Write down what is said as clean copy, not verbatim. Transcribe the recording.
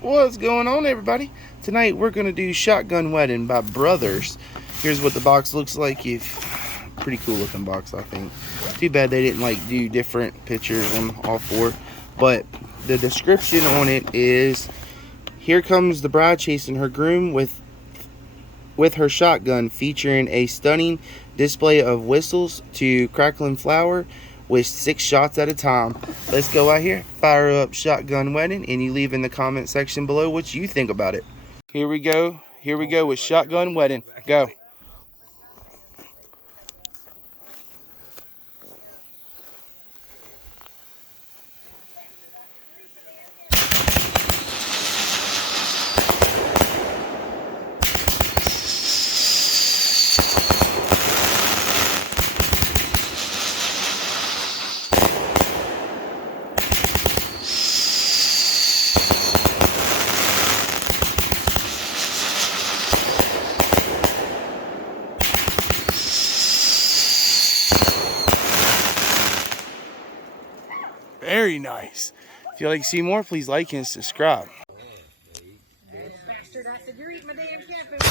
What's going on, everybody? Tonight we're going to do Shotgun Wedding by Brothers. Here's what the box looks like. Pretty cool looking box, I think. Too bad they didn't do different pictures on all four. But the description on it is, here comes the bride chasing her groom with her shotgun, featuring a stunning display of whistles to crackling flower with 6 shots at a time. Let's go out here, fire up Shotgun Wedding, and you leave in the comment section below what you think about it. Here we go with Shotgun Wedding. Go. Very nice. If you'd like to see more, please like and subscribe. Bastard, I said, you're eating my damn cat food.